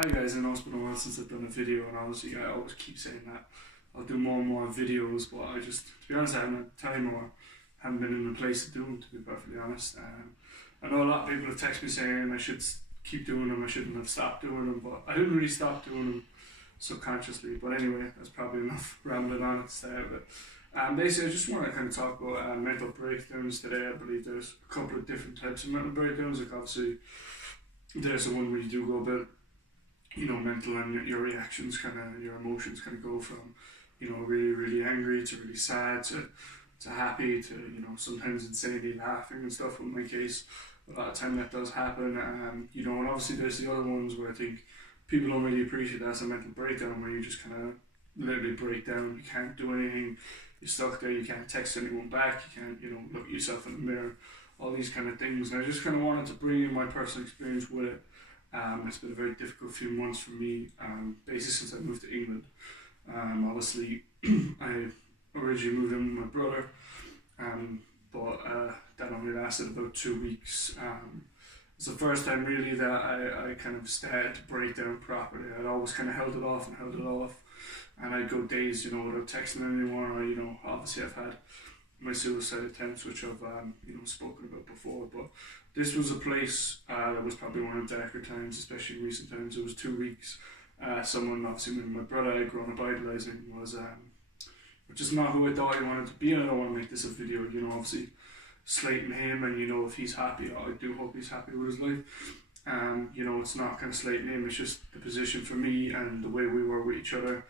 Hi guys, I know it's been a while since I've done a video, and obviously I always keep saying that I'll do more and more videos, but to be honest, I haven't had time or haven't been in a place to do them, to be perfectly honest. I know a lot of people have texted me saying I should keep doing them, I shouldn't have stopped doing them, but I didn't really stop doing them subconsciously. But anyway, that's probably enough rambling on at the start of it. Basically, I just want to kind of talk about mental breakdowns today. I believe there's a couple of different types of mental breakdowns. Like obviously, there's the one where you do go a bit, mental, and your reactions your emotions kind of go from, really, really angry to really sad to happy to, sometimes insanely laughing and stuff. In my case, a lot of time that does happen. And obviously there's the other ones where I think people don't really appreciate that as a mental breakdown, where you just kind of literally break down. You can't do anything. You're stuck there. You can't text anyone back. You can't, look at yourself in the mirror. All these kind of things. And I just kind of wanted to bring in my personal experience with it. It's been a very difficult few months for me, basically since I moved to England. Obviously, I originally moved in with my brother, but that only lasted about 2 weeks. It's the first time really that I kind of started to break down properly. I'd always kind of held it off, and I'd go days, without texting anyone, or, obviously I've had my suicide attempts, which I've spoken about before, but this was a place that was probably one of the darker times, especially in recent times. It was 2 weeks. Someone, obviously, my brother I had grown up idolising, was which is not who I thought he wanted to be. And I don't want to make this a video, obviously slating him, and if he's happy, I do hope he's happy with his life. It's not kind of slating him, it's just the position for me and the way we were with each other.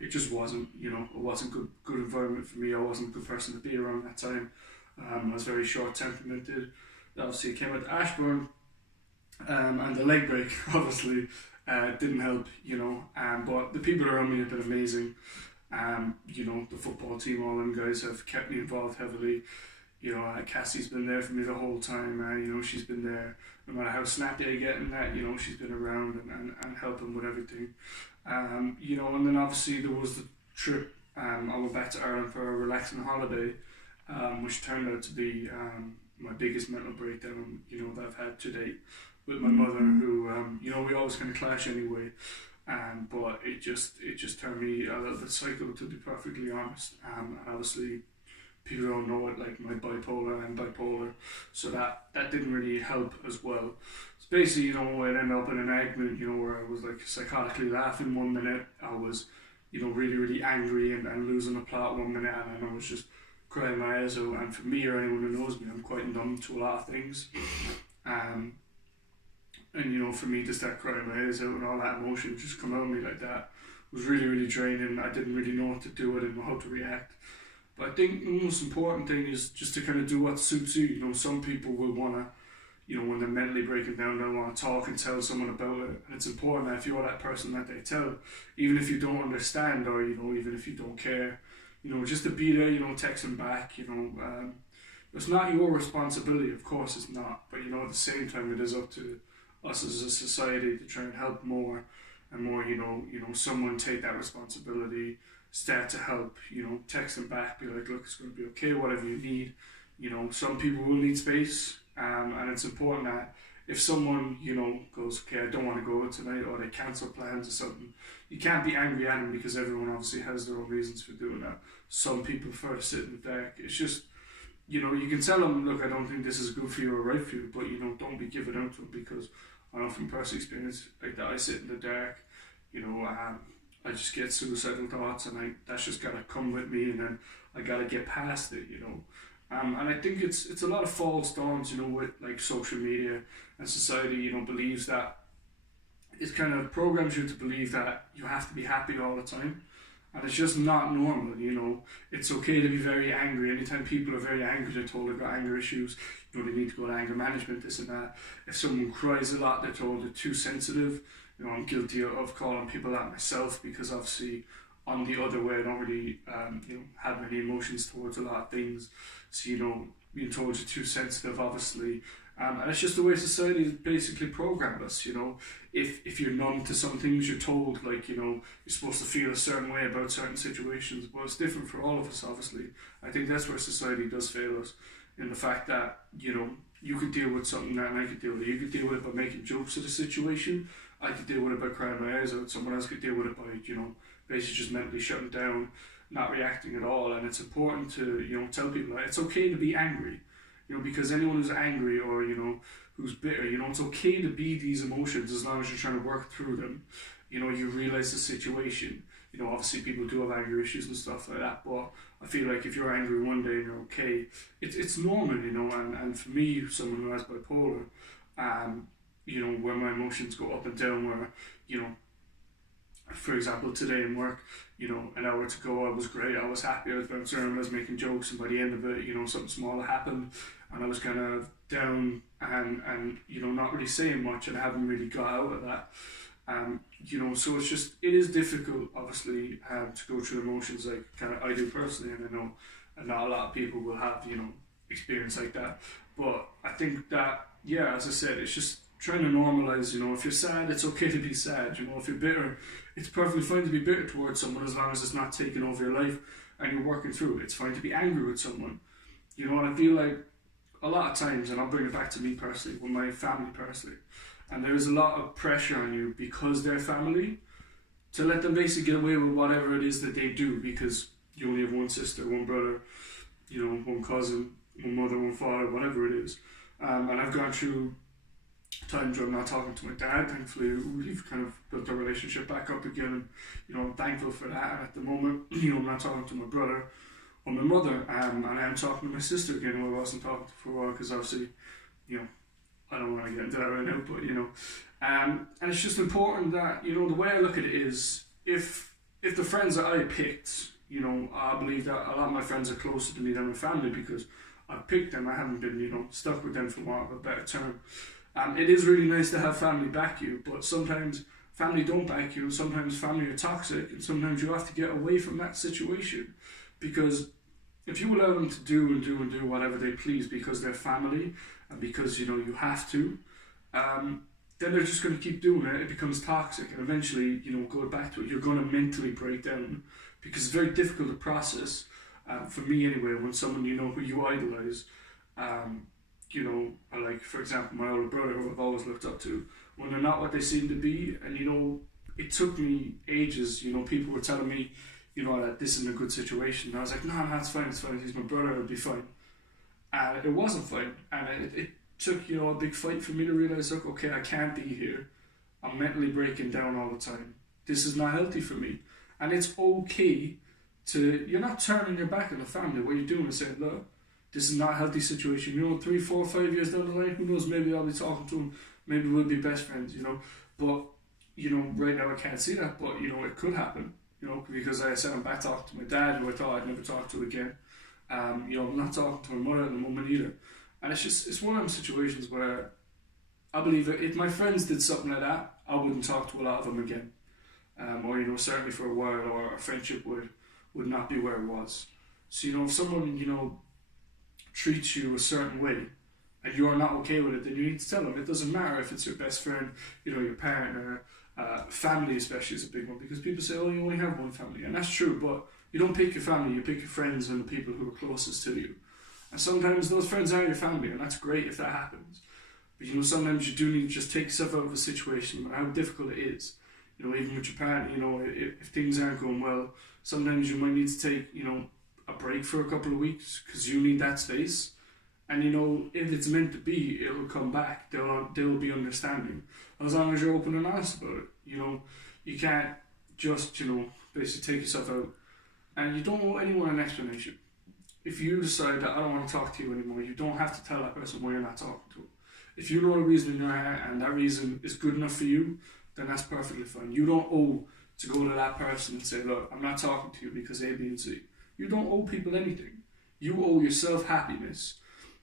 It just wasn't, it wasn't good environment for me. I wasn't a good person to be around that time. I was very short-temperamented. Obviously, it came with Ashburn, and the leg break obviously didn't help, but the people around me have been amazing. The football team, all them guys have kept me involved heavily. Cassie's been there for me the whole time. She's been there no matter how snappy I get, and that, she's been around and helping with everything. And then obviously there was the trip. I went back to Ireland for a relaxing holiday, which turned out to be my biggest mental breakdown, that I've had to date, with my mother, who, we always kind of clash anyway. But it just turned me a little bit psycho, to be perfectly honest. And obviously, people don't know it, like my bipolar, so that didn't really help as well. So basically, it ended up in an argument, where I was like psychotically laughing one minute, I was, really, really angry and losing the plot one minute, and then I was just crying my eyes out. And for me, or anyone who knows me, I'm quite numb to a lot of things. And for me to start crying my eyes out and all that emotion just come out of me like that was really, really draining. I didn't really know what to do. I didn't know how to react. But I think the most important thing is just to kind of do what suits you. Some people will want to, when they're mentally breaking down, they'll want to talk and tell someone about it. And it's important that if you're that person that they tell, even if you don't understand, or, even if you don't care, just to be there, text them back, it's not your responsibility, of course it's not. But, at the same time, it is up to us as a society to try and help more and more, someone take that responsibility, start to help, text them back, be like, look, it's going to be okay, whatever you need. Some people will need space, and it's important that if someone, goes, okay, I don't want to go out tonight, or they cancel plans or something, you can't be angry at them, because everyone obviously has their own reasons for doing that. Some people prefer to sit in the dark. It's just, you can tell them, look, I don't think this is good for you or right for you, but, don't be giving out to them, because I know from personal experience, like that, I sit in the dark, I just get suicidal thoughts, and that's just gotta come with me, and then I gotta get past it, and I think it's a lot of false dawns, with like social media and society, believes that it kind of programs you to believe that you have to be happy all the time, and it's just not normal. It's okay to be very angry. Anytime people are very angry, they're told they've got anger issues, they need to go to anger management, this and that. If someone cries a lot, they're told they're too sensitive. I'm guilty of calling people that myself, because obviously on the other way, I don't really have many emotions towards a lot of things. So, being told you're too sensitive, obviously. And it's just the way society has basically programmed us, If you're numb to some things, you're told, like, you're supposed to feel a certain way about certain situations. But it's different for all of us, obviously. I think that's where society does fail us. in the fact that, you know, you could deal with something that and I could deal with it. You could deal with it by making jokes of the situation. I could deal with it by crying my eyes out. Someone else could deal with it by, you know, basically just mentally shutting down, not reacting at all. And it's important to, you know, tell people that it's okay to be angry, you know, because anyone who's angry or, you know, who's bitter, you know, it's okay to be these emotions as long as you're trying to work through them. You know, you realize the situation. You know, obviously people do have anger issues and stuff like that, but I feel like if you're angry one day and you're okay, it's normal, you know, and for me, someone who has bipolar, you know, where my emotions go up and down, where, you know, for example, today in work, you know, an hour to go, I was great, I was happy, I was bouncing around, I was making jokes, and by the end of it, you know, something small happened, and I was kind of down and you know, not really saying much, and I haven't really got out of that. You know, so it's just, it is difficult, obviously, to go through emotions like kind of I do personally, and I know not a lot of people will have, you know, experience like that. But I think that, yeah, as I said, it's just trying to normalize, you know, if you're sad, it's okay to be sad, you know, if you're bitter, it's perfectly fine to be bitter towards someone as long as it's not taking over your life and you're working through it. It's fine to be angry with someone, you know, and I feel like a lot of times, and I'll bring it back to me personally, with my family personally, and there's a lot of pressure on you because they're family to let them basically get away with whatever it is that they do, because you only have one sister, one brother, you know, one cousin, one mother, one father, whatever it is. And I've gone through times where I'm not talking to my dad. Thankfully, we've kind of built our relationship back up again, and, you know, I'm thankful for that. And at the moment, you know, I'm not talking to my brother or my mother, and I'm talking to my sister again, who I wasn't talking to for a while, because obviously, you know, I don't want to get into that right now, but, you know, and it's just important that, you know, the way I look at it is, if the friends that I picked, you know, I believe that a lot of my friends are closer to me than my family because I picked them. I haven't been, you know, stuck with them for want of a better term. It is really nice to have family back you, but sometimes family don't back you, and sometimes family are toxic, and sometimes you have to get away from that situation, because if you allow them to do and do and do whatever they please because they're family and because, you know, you have to, then they're just going to keep doing it. It becomes toxic, and eventually, you know, going back to it, you're going to mentally break down, because it's very difficult to process, for me anyway, when someone, you know, who you idolize, you know, like, for example, my older brother, who I've always looked up to, when they're not what they seem to be. And, you know, it took me ages, you know, people were telling me, you know, that this isn't a good situation, and I was like, no, it's fine, he's my brother, it'll be fine. And it wasn't fine, and it took, you know, a big fight for me to realize, look, okay, I can't be here, I'm mentally breaking down all the time, this is not healthy for me. And it's okay to, you're not turning your back on the family. What you're doing is saying, look, this is not a healthy situation, you know, 3, 4, 5 years down the line, who knows, maybe I'll be talking to him, maybe we'll be best friends, you know. But, you know, right now I can't see that, but, you know, it could happen, you know, because like I said, I'm back talking to my dad, who I thought I'd never talk to again. You know, I'm not talking to my mother at the moment either. And it's just, it's one of those situations where I believe if my friends did something like that, I wouldn't talk to a lot of them again. Or, you know, certainly for a while, or a friendship would not be where it was. So, you know, if someone, you know, treats you a certain way and you're not okay with it, then you need to tell them. It doesn't matter if it's your best friend, you know, your partner, family especially is a big one, because people say, oh, you only have one family, and that's true, but you don't pick your family, you pick your friends and the people who are closest to you. And sometimes those friends are your family, and that's great if that happens. But, you know, sometimes you do need to just take yourself out of a situation, no matter how difficult it is. You know, even with your partner, you know, if things aren't going well, sometimes you might need to take, you know, a break for a couple of weeks, because you need that space. And, you know, if it's meant to be, it'll come back. They'll be understanding, as long as you're open and honest about it. You know, you can't just, you know, basically take yourself out, and you don't owe anyone an explanation. If you decide that I don't want to talk to you anymore, you don't have to tell that person why you're not talking to them. If you know the reason in your heart and that reason is good enough for you, then that's perfectly fine. You don't owe to go to that person and say, look, I'm not talking to you because A, B, and C. You don't owe people anything. You owe yourself happiness.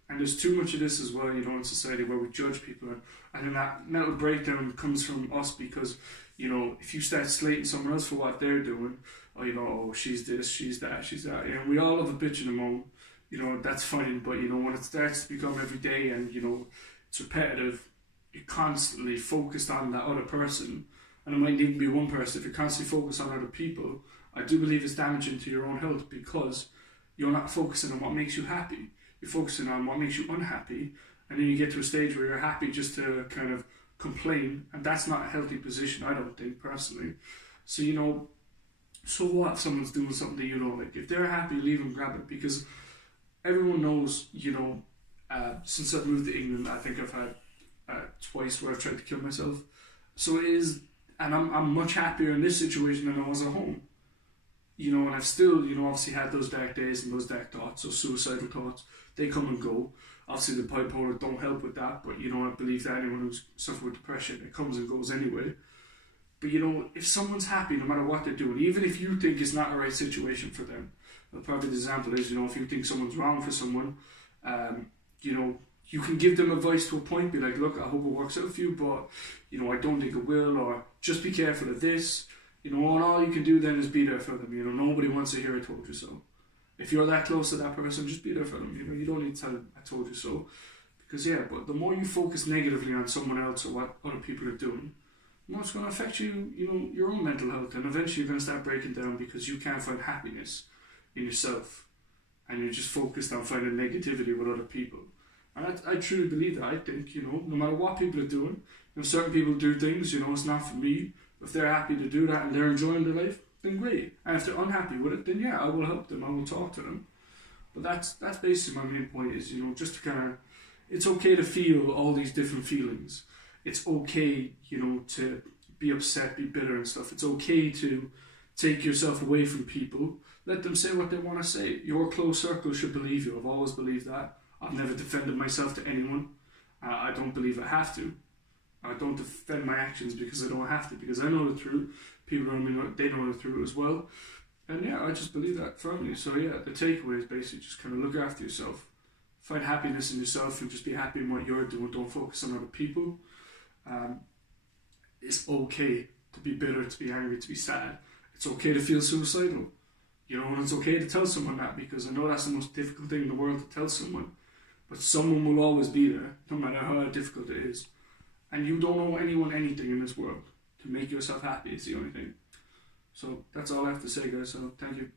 And there's too much of this as well, you know, in society, where we judge people, and then that mental breakdown comes from us, because, you know, if you start slating someone else for what they're doing, or, you know, oh, she's this, she's that, you know, we all have a bitch and a moan, you know, that's fine. But, you know, when it starts to become every day and, you know, it's repetitive, you're constantly focused on that other person, and it might even be one person. If you're constantly focused on other people, I do believe it's damaging to your own health, because you're not focusing on what makes you happy. You're focusing on what makes you unhappy, and then you get to a stage where you're happy just to kind of complain, and that's not a healthy position, I don't think, personally. So, so what if someone's doing something that you don't like? If they're happy, leave them, grab it, because everyone knows, since I've moved to England, I think I've had twice where I've tried to kill myself. So it is, and I'm much happier in this situation than I was at home. And I've still, obviously had those dark days and those dark thoughts, those suicidal thoughts. They come and go. Obviously the bipolar don't help with that, but I believe that anyone who's suffered with depression, it comes and goes anyway. But if someone's happy, no matter what they're doing, even if you think it's not a right situation for them, the perfect example is, if you think someone's wrong for someone, you can give them advice to a point, be like, look, I hope it works out for you, but, I don't think it will, or just be careful of this, and all you can do then is be there for them, nobody wants to hear I told you so. If you're that close to that person, just be there for them, you don't need to tell them I told you so, because but the more you focus negatively on someone else or what other people are doing, the more it's going to affect you, your own mental health, and eventually you're going to start breaking down because you can't find happiness in yourself, and you're just focused on finding negativity with other people. And I truly believe that. I think, no matter what people are doing, certain people do things, it's not for me. If they're happy to do that and they're enjoying their life, then great. And if they're unhappy with it, then I will help them, I will talk to them. But that's basically my main point is, just to kind of, it's okay to feel all these different feelings. It's okay, to be upset, be bitter and stuff. It's okay to take yourself away from people. Let them say what they want to say. Your close circle should believe you. I've always believed that. I've never defended myself to anyone. I don't believe I have to. I don't defend my actions because I don't have to, because I know the truth. People around me they know the truth as well. And I just believe that firmly. So the takeaway is basically just kind of look after yourself. Find happiness in yourself and just be happy in what you're doing. Don't focus on other people. It's okay to be bitter, to be angry, to be sad. It's okay to feel suicidal. And it's okay to tell someone that, because I know that's the most difficult thing in the world to tell someone. But someone will always be there, no matter how difficult it is. And you don't owe anyone anything in this world. To make yourself happy is the only thing. So that's all I have to say, guys. So thank you.